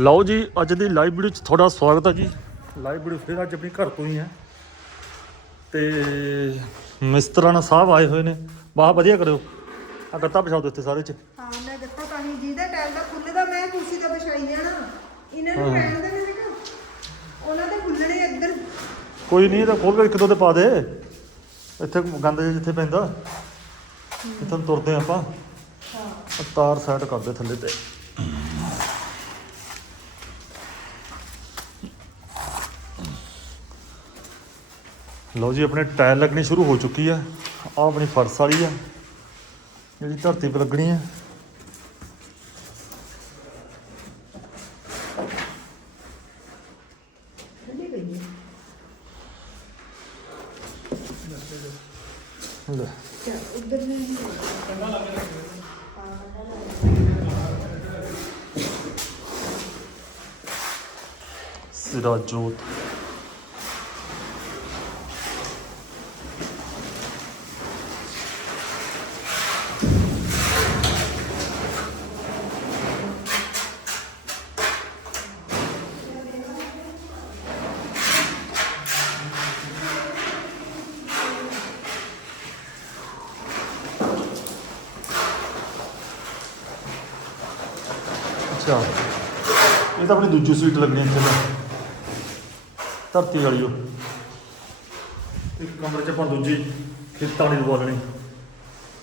ਲਓ ਜੀ ਅੱਜ ਦੀ ਲਾਈਵ ਵੀਡੀਓ 'ਚ ਤੁਹਾਡਾ ਸਵਾਗਤ ਹੈ ਜੀ। ਲਾਈਵ ਵੀਡੀਓ ਫਿਰ ਅੱਜ ਆਪਣੀ ਘਰ ਤੋਂ ਹੀ ਹੈ। ਤੇ ਮਿਸਤਰਾਂ ਸਾਹਿਬ ਆਏ ਹੋਏ ਨੇ। ਬਾਹ ਵਧੀਆ ਕਰਿਓ। ਆ ਗੱਤਾ ਪਿਛਾਓ ਦਿੱਤੇ ਸਾਰੇ 'ਚ। ਹਾਂ ਮੈਂ ਦਿੱਤਾ ਤਾਂ ਹੀ ਜਿਹਦਾ ਟੈਲ ਦਾ ਖੁੱਲਦਾ ਮੈਂ ਕੁਰਸੀ ਤੇ ਵਿਛਾਈ ਜਾਣਾ ਇਹਨਾਂ ਨੂੰ ਰਹਿਣ ਦੇ ਮੇਰੇ ਕੋਲ। ਉਹਨਾਂ ਦੇ ਖੁੱਲਣੇ ਇੱਧਰ। ਕੋਈ ਨਹੀਂ ਇਹ ਤਾਂ ਖੋਲ ਕੇ ਇੱਕ ਦੋ ਤੇ ਪਾ ਦੇ। ਇੱਥੇ ਗੰਦ ਜਿਹਾ ਜਿੱਥੇ ਪੈਂਦਾ। ਇੱਥੇ ਤੁਰਦੇ ਆਪਾਂ। ਹਾਂ। ਤਾਰ ਸਾਈਡ ਕਰਦੇ ਥੱਲੇ ਤੇ। ਲਓ ਜੀ, ਆਪਣੇ ਟਾਇਲ ਲੱਗਣੀ ਸ਼ੁਰੂ ਹੋ ਚੁੱਕੀ ਆ। ਆ ਆਪਣੀ ਫਰਸ਼ ਵਾਲੀ ਆ, ਜਿਹੜੀ ਧਰਤੀ 'ਤੇ ਲੱਗਣੀ ਆ। ਹੈ ਲੈ। ਸਿਰਾ ਜੋਤ ਅੱਛਾ। ਇਹ ਤਾਂ ਆਪਣੀ ਦੂਜੀ ਸਵੀਟ ਲੱਗਣੀ ਇੱਥੇ ਤਾਂ। ਧਰਤੀ ਵਾਲੀ ਉਹ। ਇੱਕ ਕਮਰੇ 'ਚ ਆਪਾਂ ਦੂਜੀ ਖੇਤਾਂ ਵਾਲੀ ਬੋਲਣੀ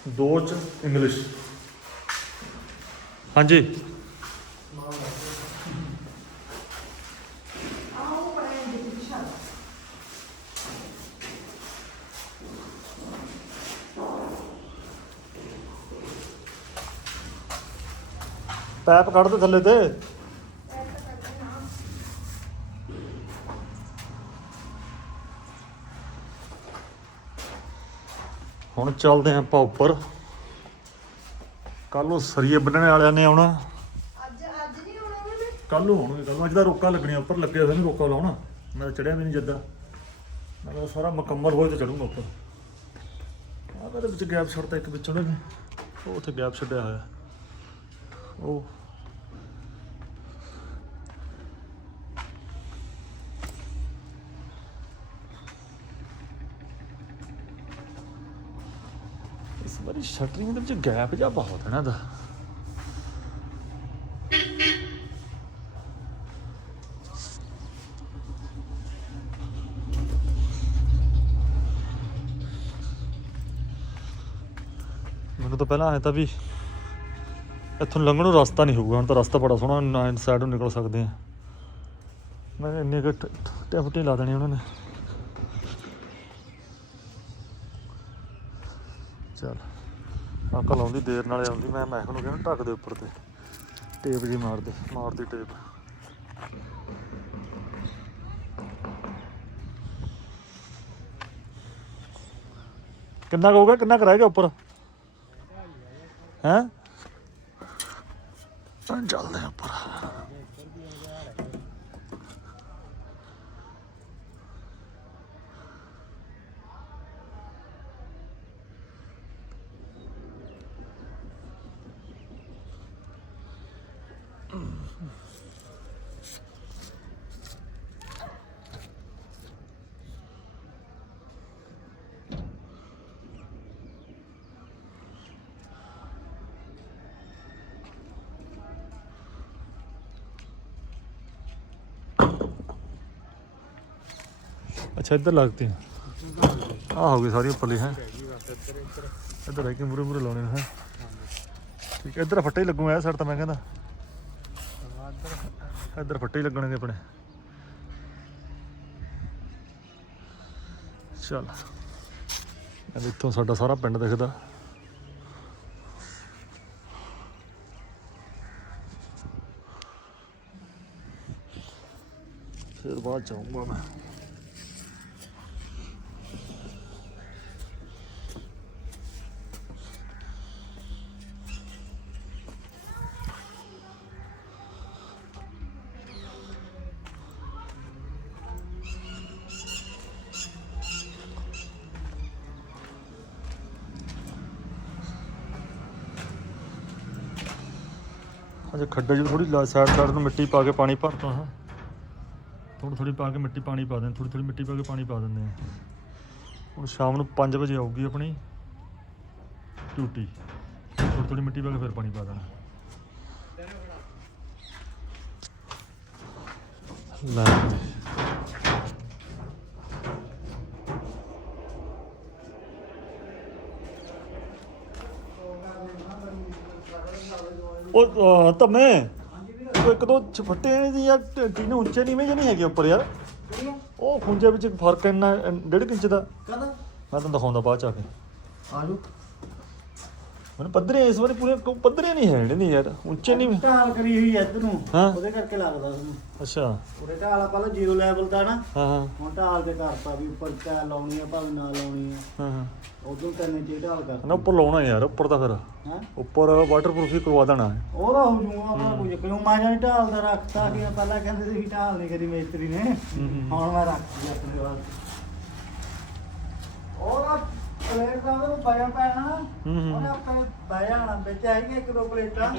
ਦੋ 'ਚ ਇੰਗਲਿਸ਼ ਹਾਂਜੀ। ਪੈਪ ਕੱਢ ਦੇ ਥੱਲੇ ਤੇ। ਹੁਣ ਚੱਲਦੇ ਆਂ ਆਪਾਂ ਉੱਪਰ। ਕੱਲ ਨੂੰ ਸਰੀਏ ਬੰਨਣ ਵਾਲਿਆਂ ਨੇ ਆਉਣਾ। ਅੱਜ ਅੱਜ ਨਹੀਂ ਆਉਣਾ ਉਹਨੇ ਕੱਲ ਨੂੰ ਹੋਣਗੇ ਕੱਲ ਨੂੰ। ਅੱਜ ਦਾ ਰੋਕਾ ਲੱਗਣੀਆਂ ਉੱਪਰ ਲੱਗੇ ਹੋਏ ਨੇ ਰੋਕਾ ਲਾਉਣਾ। ਮੈਂ ਚੜਿਆ ਵੀ ਨਹੀਂ ਜੱਦਾ। ਮੈਂ ਤਾਂ ਸਾਰਾ ਮੁਕੰਮਲ ਹੋਏ ਤੇ ਚੜੂੰਗਾ ਉੱਪਰ। ਆਹ ਮੇਰੇ ਵਿੱਚ ਗੈਪ ਛੱਡਦਾ ਇੱਕ ਵਿੱਚ ਉਹਨੇ। ਉਹ ਉੱਥੇ ਗੈਪ ਛੱਡਿਆ ਹੋਇਆ। ਉਹ ਪਰ ਵਾਰੀ ਸ਼ਟਰਿੰਗ ਦੇ ਵਿੱਚ ਗੈਪ ਜਿਹਾ ਬਹੁਤ ਹੈ ਨਾ ਦਾ ਮੈਨੂੰ ਤਾਂ ਪਹਿਲਾਂ ਆਇਆ ਤਾਂ ਵੀ ਇੱਥੋਂ ਲੰਘਣ ਨੂੰ ਰਸਤਾ ਨਹੀਂ ਹੋਊਗਾ, ਹੁਣ ਤਾਂ ਰਸਤਾ ਬੜਾ ਸੋਹਣਾ ਨਾਈਨ ਸਾਈਡ ਨੂੰ ਨਿਕਲ ਸਕਦੇ ਆ ਮੈਂ ਇੰਨੇ ਕੁ ਟੈਫਟੀ ਲਾ ਦੇਣੀ ਉਹਨਾਂ ਨੇ। ਚਲ। ਅਕਲ ਆਉਂਦੀ ਦੇਰ ਨਾਲੇ ਆਉਂਦੀ, ਮੈਂ ਮੈਂ ਨੂੰ ਕਹਿੰਦਾ ਢੱਕ ਦੇ ਉੱਪਰ ਤੇ। ਟੇਪ ਜੀ ਮਾਰ ਦੇ ਮਾਰਦੀ ਟੇਪ। ਕਿੰਨਾ ਕੁ ਕਿੰਨਾ ਕੁ ਉੱਪਰ? ਹੈਂ? ਚੱਲਦੇ ਉੱਪਰ। ਅੱਛਾ, ਇੱਧਰ ਲੱਗਦੇ ਆ ਆਹ ਹੋ ਗਈ ਸਾਰੀ ਉੱਪਰਲੀ, ਹੈ। ਇੱਧਰ ਰਹਿ ਕੇ ਮੂਰੇ ਮੂਰੇ ਲਾਉਣੇ ਨੇ ਹੈ। ਠੀਕ ਹੈ, ਇੱਧਰ ਫੱਟੇ ਹੀ ਲੱਗੂ ਐ ਸਾਈਡ ਤਾਂ ਮੈਂ ਕਹਿੰਦਾ। ਇੱਧਰ ਫੱਟੇ ਲੱਗਣਗੇ ਆਪਣੇ। ਚੱਲ। ਇਹ ਇੱਥੋਂ ਸਾਡਾ ਸਾਰਾ ਪਿੰਡ ਦਿਖਦਾ। ਫਿਰ ਬਾਅਦ ਚ ਮੈਂ। ਅਜੇ ਖੱਡੇ 'ਚ ਥੋੜੀ ਸਾਈਡ ਸਾਈਡ ਨੂੰ ਮਿੱਟੀ ਪਾ ਕੇ ਪਾਣੀ ਭਰਤਾ ਹਾਂ। ਥੋੜੀ ਥੋੜੀ ਪਾ ਕੇ ਮਿੱਟੀ ਪਾਣੀ ਪਾ ਦਿੰਦੇ ਥੋੜੀ ਥੋੜੀ ਮਿੱਟੀ ਪਾ ਕੇ ਪਾਣੀ ਪਾ ਦਿੰਦੇ ਆ ਹੁਣ ਸ਼ਾਮ ਨੂੰ 5 ਵਜੇ ਆਊਗੀ ਆਪਣੀ ਡਿਊਟੀ। ਥੋੜੀ ਥੋੜੀ ਮਿੱਟੀ ਪਾ ਕੇ ਫਿਰ ਪਾਣੀ ਪਾ ਦੇਣਾ। ਲੈ। ਉਹ ਤਮੇ ਉਹ ਇੱਕ ਦੋ ਛਪੱਟੇ ਨੇ ਜੀ ਯਾਰ ਟੀਨੇ ਉੱਚੇ ਨੀਵੇਂ ਜਿਹੇ ਨਹੀਂ ਹੈਗੇ ਉੱਪਰ ਯਾਰ? ਉਹ ਖੁੰਝੇ ਵਿੱਚ ਫ਼ਰਕ ਇੰਨਾ ਡੇਢ ਇੰਚ ਦਾ। ਮੈਂ ਤੁਹਾਨੂੰ ਦਿਖਾਉਂਦਾ ਬਾਅਦ ਚ ਆ ਕੇ। ਆਜੋ ਮੈਨੂੰ ਪੱਧਰੇ ਇਸ ਵਾਰੀ ਪੂਰੇ ਕ- ਪੱਧਰੇ ਨਹੀਂ ਹੈ ਨਹੀਂ ਯਾਰ ਉੱਚੇ ਨਹੀਂ। ਢਾਲ ਕਰੀ ਹੋਈ ਐ ਇੱਧਰ ਨੂੰ ਹਾਂ। ਉਹਦੇ ਕਰਕੇ ਲੱਗਦਾ ਤੁਹਾਨੂੰ ਅੱਛਾ। ਉਰੇ ਢਾਲ ਆ ਪਹਿਲਾਂ ਜ਼ੀਰੋ ਲੈਵਲ ਦਾ ਨਾ। ਹਾਂ ਹਾਂ। ਹੁਣ ਢਾਲ ਤੇ ਕਰਤਾ ਵੀ ਉੱਪਰ ਟਾਇਲ ਲਾਉਣੀ ਆ ਭਾਵੇਂ ਨਾ ਲਾਉਣੀ ਆ। ਹਾਂ ਹਾਂ। ਉਦੋਂ ਤਿੰਨ ਇੰਚ ਢਾਲ ਕਰ ਨਾ ਉੱਪਰ ਲਾਉਣਾ ਯਾਰ ਉੱਪਰ ਤਾਂ ਫਿਰ। ਹਾਂ? ਉੱਪਰ ਵਾਟਰਪ੍ਰੂਫ ਹੀ ਕਰਵਾ ਦੇਣਾ। ਹੈ ਉਹ ਤਾਂ ਹੋ ਜੂਗਾ ਆਪਣਾ ਕੋਈ ਕਿਉਂ ਮੈਂ ਜਾਨੀ ਢਾਲ ਦਾ ਰੱਖਤਾ ਕਿ ਪਹਿਲਾਂ ਕਹਿੰਦੇ ਸੀ ਢਾਲ ਨਹੀਂ ਕਰੀ ਮੇਸਤਰੀ ਨੇ। ਹੂੰ। ਹੁਣ ਮੈਂ ਰੱਖਤੀ ਆਪਣੇ ਵਾਸਤੇ। ਉਹ ਨਾ ਪਲੇਟ ਦਾ ਉਹਨੂੰ ਪਾਇਆ ਪੈਣਾ। ਹੂੰ, ਹੂੰ। ਉਹਨੇ ਆਪਣੇ ਬਹਿ ਜਾਣਾ ਵਿੱਚ ਹੈਗੀ ਇੱਕ ਦੋ ਪਲੇਟਾਂ।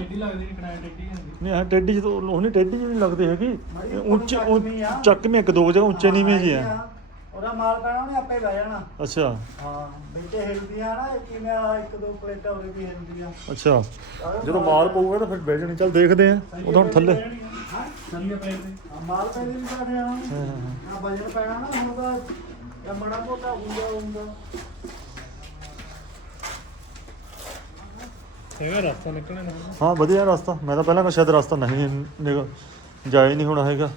ਨਹੀਂ ਹਾਂ ਟੇਢੀ ਚ ਤਾਂ ਉਹ ਨਹੀਂ ਟੇਢੀ ਜਿਹੀ ਨਹੀਂ ਲੱਗਦੇ ਹੈਗੀ। ਮਾੜੀ ਇਹ ਉੱਪਰ ਉੱਚੇ ਨੂੰ ਚੱਕਵੀਂ ਆ। ਚੱਕਵੇਂ ਇੱਕ ਦੋ ਜਗ੍ਹਾ ਉੱਚੇ ਨੀਵੇਂ ਜੀ ਆ। ਉਹਦਾ ਮਾਲ ਪੈਣਾ ਉਹਨੇ ਆਪੇ ਬਹਿ ਜਾਣਾ। ਅੱਛਾ। ਹਾਂ ਵਿੱਚ ਹਿਲਦੀਆਂ ਨਾ ਇਹ ਕਿਵੇਂ ਆ ਇੱਕ ਦੋ ਪਲੇਟਾਂ ਉਰੇ ਵੀ ਹਿਲਦੀਆਂ। ਅੱਛਾ। ਜਦੋਂ ਮਾਲ ਪਊਗਾ ਤਾਂ ਫਿਰ ਬਹਿ ਜਾਣੀ। ਚੱਲ ਦੇਖਦੇ ਆ ਉਦੋਂ ਹੁਣ ਥੱਲੇ। ਹਾਂ? ਮਾਲ ਪੈਦੇ ਵੀ ਸਾਡੇ ਆ ਹਾਂ, ਹਾਂ, ਹਾਂ। ਆ ਵਜਨ ਪੈਣਾ ਨਾ ਹੁਣ ਤਾਂ ਜਾਂ ਮੜਾ ਮੋਟਾ ਹੁੰਦਾ ਹੁੰਦਾ। ਹਾਂ ਵਧੀਆ ਰਸਤਾ। ਮੈਂ ਤਾਂ ਪਹਿਲਾਂ ਕਿ ਸ਼ਾਇਦ ਰਸਤਾ ਨਹੀਂ ਨਿਕਲ ਜਾਇ ਨਹੀਂ ਹੋਣਾ ਹੈਗਾ।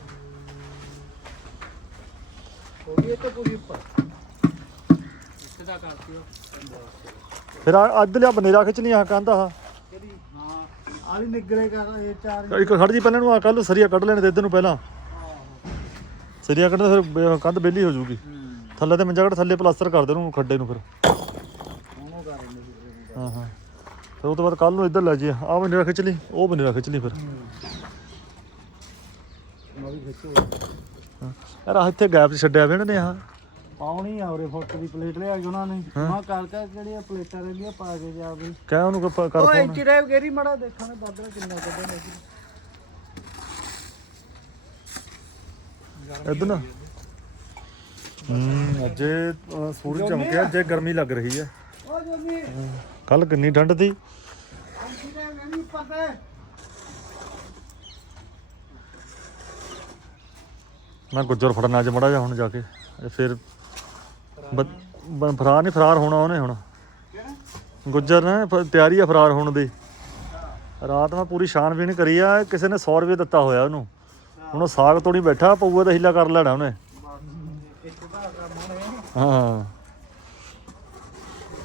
ਪੂਰੀ ਉੱਪਰ। ਫਿਰ ਆ- ਅੱਧ ਲਿਆ ਬਨੇਰਾ ਖਿੱਚ ਲਈ ਆ। ਕਿਹੜੀ? ਹਾਂ ਆ ਵੀ ਨਿਗਰੇ ਕਰ ਇਹ ਚਾਰ ਇੱਕ ਖੜ ਜੀ ਪਹਿਲਾਂ ਨੂੰ ਆ ਕੱਲ ਸਰੀਆ ਕੱਢ ਲੈਣੇ ਤੇ ਇੱਧਰ ਨੂੰ ਪਹਿਲਾਂ। ਸਰੀਆ ਕੱਢਦਾ ਫਿਰ ਬ- ਕੰਧ ਬੇਲੀ ਹੋ ਜਾਊਗੀ। ਥੱਲੇ ਤੇ ਮੰਜਾ ਕੱਢ ਥੱਲੇ ਪਲਾਸਟਰ ਕਰ ਦੇ ਨੂੰ ਖੱਡੇ ਨੂੰ ਫਿਰ। ਉਹਨੂੰ ਕਰ ਲੈਂਦੇ ਸੀ। ਹਾਂ ਹਾਂ। ਫਿਰ ਉਹ ਤੋਂ ਬਾਅਦ ਕੱਲ ਨੂੰ ਇੱਧਰ ਲੈ ਜੀ ਆ ਬਨੇਰਾ ਖਿੱਚ ਲਈ ਉਹ ਬਨੇਰਾ ਖਿੱਚ ਲਈ ਫਿਰ। ਮੈਂ ਵੀ ਖਿੱਚੋ ਹਾਂ। ਯਾਰ ਆਹ ਇੱਥੇ ਗੈਪ ਛੱਡਿਆ ਵੇ ਇਹਨਾਂ ਨੇ ਆ ਪਾਉਣੀ ਆ ਉਰੇ ਫੁੱਟ ਦੀ ਪਲੇਟ ਲਿਆ ਕੇ ਉਹਨਾਂ ਨੇ। ਮੈਂ ਕਰ ਕਰ ਜਿਹੜੀਆਂ ਪਲੇਟਾਂ ਰਹਿੰਦੀਆਂ ਪਾ ਕੇ ਜਾ ਬਈ ਕਹਿ ਉਹਨੂੰ ਕਿ ਕਰ ਉਹ ਫੋਨ। ਗੇਰੀ ਮੜਾ ਦੇਖਾਂਗੇ ਬਾਦਲ ਕਿੰਨਾ ਕੱਢੇ ਨੇ ਇੱਧਰ ਨਾ। ਹੂੰ ਅੱਜ ਅ, ਸੂਰਜ ਚਮਕਿਆ ਅੱਜ ਗਰਮੀ ਲੱਗ ਰਹੀ ਹੈ ਉਹ ਜੋਨੀ। ਕੱਲ ਕਿੰਨੀ ਠੰਡ ਸੀ? ਮੈਂ ਗੁੱਜਰ ਫੜਨਾ ਅੱਜ ਮੜਾ ਜਾ ਹੁਣ ਜਾ ਕੇ। ਫਿਰ ਫਰਾਰ ਨਹੀਂ, ਫਰਾਰ ਹੋਣਾ ਉਹਨੇ ਹੁਣ। ਗੁੱਜਰ ਨੇ ਤਿਆਰੀ ਆ ਫਰਾਰ ਹੋਣ ਦੀ। ਰਾਤ ਮੈਂ ਪੂਰੀ ਛਾਣਬੀਣ ਕਰੀ ਆ, ਕਿਸੇ ਨੇ 100 ਰੁਪਏ ਦਿੱਤਾ ਹੋਇਆ ਉਹਨੂੰ। ਹੁਣ ਉਹ ਸਾਗ ਤੋੜੀ ਬੈਠਾ, ਪਊਆ ਦਾ ਹਿੱਲਾ ਕਰ ਲੈਣਾ ਉਹਨੇ। ਇੱਕ ਹਾਂ।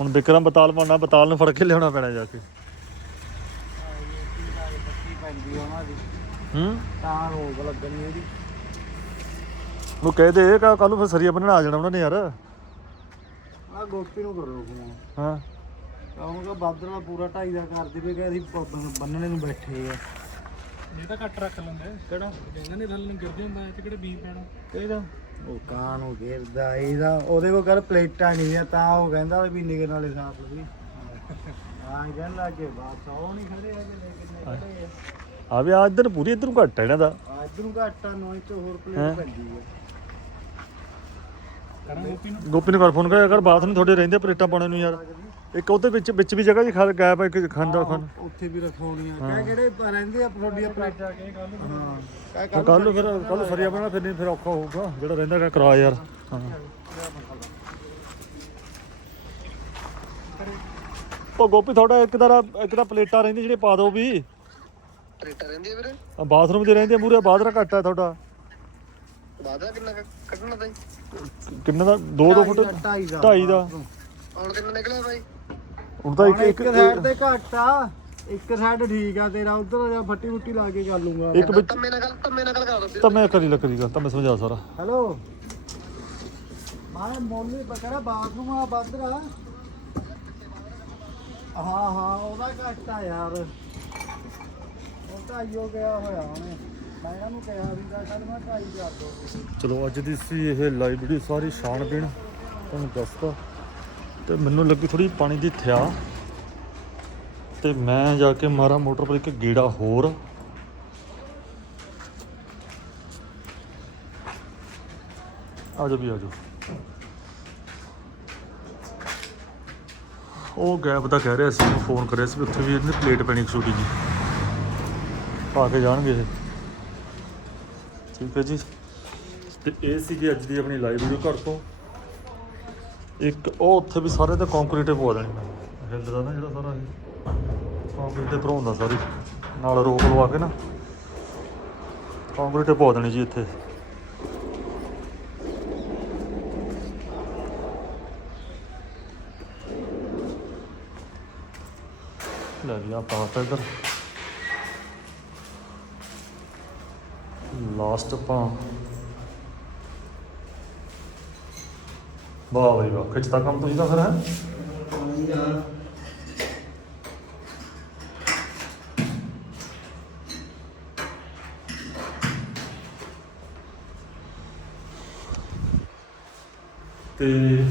ਹੁਣ ਵਿਕਰਮ ਬਤਾਲ ਪਾਉਣਾ ਬਤਾਲ ਨੂੰ ਫੜ ਕੇ ਲਿਆਉਣਾ ਪੈਣਾ ਜਾ ਕੇ। ਪੈਂਦੀ ਉਹਨਾਂ ਦੀ ਹੂੰ? ਤਾਂ ਰੋਗ ਲੱਗਣੀ ਇਹਦੀ ਉਹ ਕਹਿ ਦੇ ਕੱਲ ਨੂੰ ਫਿਰ ਸਰੀਆ ਬੰਨਣਾ ਆ ਜਾਣਾ ਉਹਨਾਂ ਨੇ ਯਾਰ। ਆ ਗੋਪੀ ਨੂੰ ਕਰੋ ਫੋਨ। ਹਾਂ। ਕਹੂੰਗਾ ਬਾਦਰਾ ਪੂਰਾ ਢਾਈ ਦਾ ਕਰ ਦੇਵੇ ਕਿ ਅਸੀਂ ਬ- ਬ- ਬੰਨਣੇ ਨੂੰ ਬੈਠੇ ਆ। ਇਹ ਤਾਂ ਘੱਟ ਰੱਖ ਲੈਂਦੇ। ਕਿਹੜਾ? ਇਹਨਾਂ ਨੇ ਥੱਲੇ ਨੂੰ ਗਿਰਦੇ ਹੁੰਦਾ ਇਹ ਤੇ ਕਿਹੜੇ ਬੀ ਪੈਣਾ? ਕਿਹੜਾ ਉਹ ਕਾਂ ਨੂੰ ਘੇਰਦਾ ਇਹਦਾ ਉਹਦੇ ਕੋਲ ਕਰ ਪਲੇਟਾਂ ਨਹੀਂ ਆ ਤਾਂ ਉਹ ਕਹਿੰਦਾ ਵੀ ਨਿਗਰ ਨਾਲੇ ਸਾਫ਼ ਵੀ ਹਾਂ ਕਹਿਣ ਲੱਗੇ ਬਸ ਉਹ ਨਹੀਂ ਖੜੇ ਹੈਗੇ ਲੈ ਕਿੰਨੇ ਖੜੇ ਆ। ਆ ਵੀ ਆ ਇੱਧਰ ਪੂਰੀ ਇੱਧਰ ਨੂੰ ਘੱਟ ਹੈ ਇਹਨਾਂ ਦਾ। ਆ ਇੱਧਰ ਨੂੰ ਘੱਟ ਆ 9 ਇੰਚ ਹੋਰ ਹੈਂ? ਪਲੇਟ ਪੈਂਦੀ ਆ। ਕਰਾਂ ਗੋਪੀ ਨੂੰ। ਗੋਪੀ ਨੂੰ ਕਰ ਫੋਨ ਕਰ ਕਰ ਬਾਥਰੂਮ ਤੁਹਾਡੇ ਰਹਿੰਦੇ ਪਲੇਟਾਂ ਪਾਉਣੇ ਨੂੰ ਯਾਰ। ਇੱਕ ਉਹਦੇ ਵਿੱਚ ਵਿੱਚ ਵੀ ਜਗ੍ਹਾ ਜੀ ਖਾ ਗੈਪ ਇੱਕ ਖਾਂਦਾ ਖਾਨ ਉੱਥੇ ਵੀ ਰਖਾਉਣੀਆਂ ਕਹਿ ਕਿਹੜੇ ਪ- ਰਹਿੰਦੇ ਆ ਤੁਹਾਡੀਆਂ ਪਲੇਟਾਂ ਕੇ ਕੱਲ ਹਾਂ। ਕੱਲ ਨੂੰ ਫਿਰ ਕੱਲ ਨੂੰ ਸਰੀਆ ਬਣਾ ਫਿਰ ਨਹੀਂ ਫਿਰ ਔਖਾ ਹੋਊਗਾ। ਜਿਹੜਾ ਰਹਿੰਦਾ ਹੈਗਾ ਕਰਾ ਯਾਰ। ਹਾਂ। ਉਹ ਗੋਪੀ ਤੁਹਾਡਾ ਇੱਕ ਦਾ ਇੱਕ ਦਾ ਪਲੇਟਾਂ ਰਹਿੰਦੀ ਜਿਹੜੇ ਪਾ ਦਿਓ ਵੀ। ਟਰੇਟਾ ਰਹਿੰਦੀ ਹੈ ਵੀਰੇ? ਆ ਬਾਥਰੂਮ 'ਚ ਰਹਿੰਦੇ ਮੂਰੇ ਬਾਦਰਾ ਘੱਟ ਹੈ ਤੁਹਾਡਾ। ਕਿੰਨਾ ਕੱਢਣਾ ਤਾਂ ਜੀ? ਕਿੰਨਾ ਦਾ? 2-2 ਫੁੱਟ? ਢਾਈ ਦਾ 2.5 ਦਾ। ਹੁਣ ਕਿੰਨਾ ਨਿਕਲਿਆ ਬਾਈ? ਹੁਣ ਤਾਂ ਇੱਕ ਇੱਕ ਸਾਈਡ ਤੇ ਘੱਟ ਆ। ਇੱਕ ਸਾਈਡ ਠੀਕ ਆ ਤੇਰਾ। ਉਧਰ ਜਾ ਫੱਟੀ ਫੁੱਟੀ ਲਾ ਕੇ ਕਰ ਲੂੰਗਾ। ਇੱਕ ਵਿੱਚ ਤੰਮੇ ਨਾਲ ਗੱਲ ਤੰਮੇ ਨਾਲ ਗੱਲ ਕਰ ਦੋ ਤਾਂ ਮੈਂ ਕਰੀ ਲੱਕੜੀ ਗੱਲ ਤਾਂ ਮੈਂ ਸਮਝਾ ਸਾਰਾ। ਹੈਲੋ। ਮਾਰੇ ਮੋਲੀ ਬਕਰਾ ਬਾਥਰੂਮ ਆ ਬਾਦਰਾ ਹਾਂ ਹਾਂ ਉਹਦਾ ਘੱਟ ਆ ਯਾਰ। ਉਹ ਢਾਈ ਹੋ ਗਿਆ ਹੋਇਆ ਉਹਨੇ ਮੈਂ ਇਹਨਾਂ ਨੂੰ ਕਿਹਾ ਵੀ ਦਾ ਕੱਲ ਮੈਂ ਢਾਈ ਕਰ ਦੋ ਚਲੋ ਅੱਜ ਦੀ ਸੀ ਇਹ ਲਾਈਵ ਵੀਡੀਓ ਸਾਰੀ ਛਾਣਬੀਣ ਤੁਹਾਨੂੰ ਦੱਸਤਾ। ਤੇ ਮੈਨੂੰ ਲੱਗੀ ਥੋੜੀ ਪਾਣੀ ਦੀ ਥਿਆ। ਤੇ ਮੈਂ ਜਾ ਕੇ ਮਾਰਾ ਮੋਟਰ ਪਰ ਇੱਕ ਗੀੜਾ ਹੋਰ। ਆਜੋ ਵੀ ਆਜੋ ਉਹ ਗੈਪ ਦਾ ਕਹਿ ਰਿਹਾ ਸੀ, ਮੈਂ ਫੋਨ ਕਰਿਆ ਸੀ ਉੱਥੇ ਵੀ ਇਹਨੇ ਪਲੇਟ ਪੈਣੀ ਛੋਟੀ ਜੀ ਆ ਕੇ ਜਾਣਗੇ ਇਹ। ਠੀਕ ਹੈ ਜੀ। ਤੇ ਇਹ ਸੀਗੀ ਅੱਜ ਦੀ ਆਪਣੀ ਲਾਈਵ ਵੀਡੀਓ ਘਰ ਤੋਂ। ਇੱਕ ਉਹ ਉੱਥੇ ਵੀ ਸਾਰੇ ਤੇ ਕੰਕਰੀਟ ਪਵਾ ਦੇਣੀ। ਹਿੱਲਦਾ ਨਾ ਜਿਹੜਾ ਸਾਰਾ ਇਹ। ਕੰਕਰੀਟ ਤੇ ਭਰਾਉਂਦਾ ਸਾਰੀ। ਨਾਲ ਰੋਕ ਲਵਾ ਕੇ ਨਾ। ਕੰਕਰੀਟ ਪਵਾ ਦੇਣੀ ਜੀ ਇੱਥੇ। ਲੈ ਲਿਆ ਪਾਤਾ ਇੱਧਰ। ਲਾਸਟ ਆਪਾਂ ਵਾਹ ਬਈ ਵਾਹ ਖਿੱਚਤਾ ਕੰਮ ਤੁਸੀਂ ਤਾਂ ਫਿਰ, ਹੈ? ਤੇ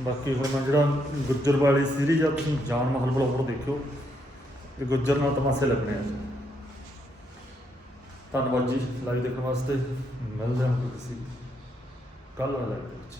ਬਾਕੀ ਹੁਣ ਮੈਂ ਜਿਹੜਾ ਗੁੱਜਰ ਵਾਲੀ ਸੀਰੀਜ਼ ਆ, ਤੁਸੀਂ ਜਾਨ ਮਹਲ ਬਲੌਗਰ ਦੇਖਿਓ। ਕਿ ਗੁੱਜਰ ਨਾਲ ਤਮਾਸ਼ੇ ਲੱਗਣੇ ਆ। ਧੰਨਵਾਦ ਜੀ ਲਾਈਵ ਦੇਖਣ ਵਾਸਤੇ। ਮਿਲਦੇ ਹਾਂ ਕਿਸੇ ਕੱਲ੍ਹ ਵਾਲੇ ਲਾਈਵ ਦੇ ਵਿੱਚ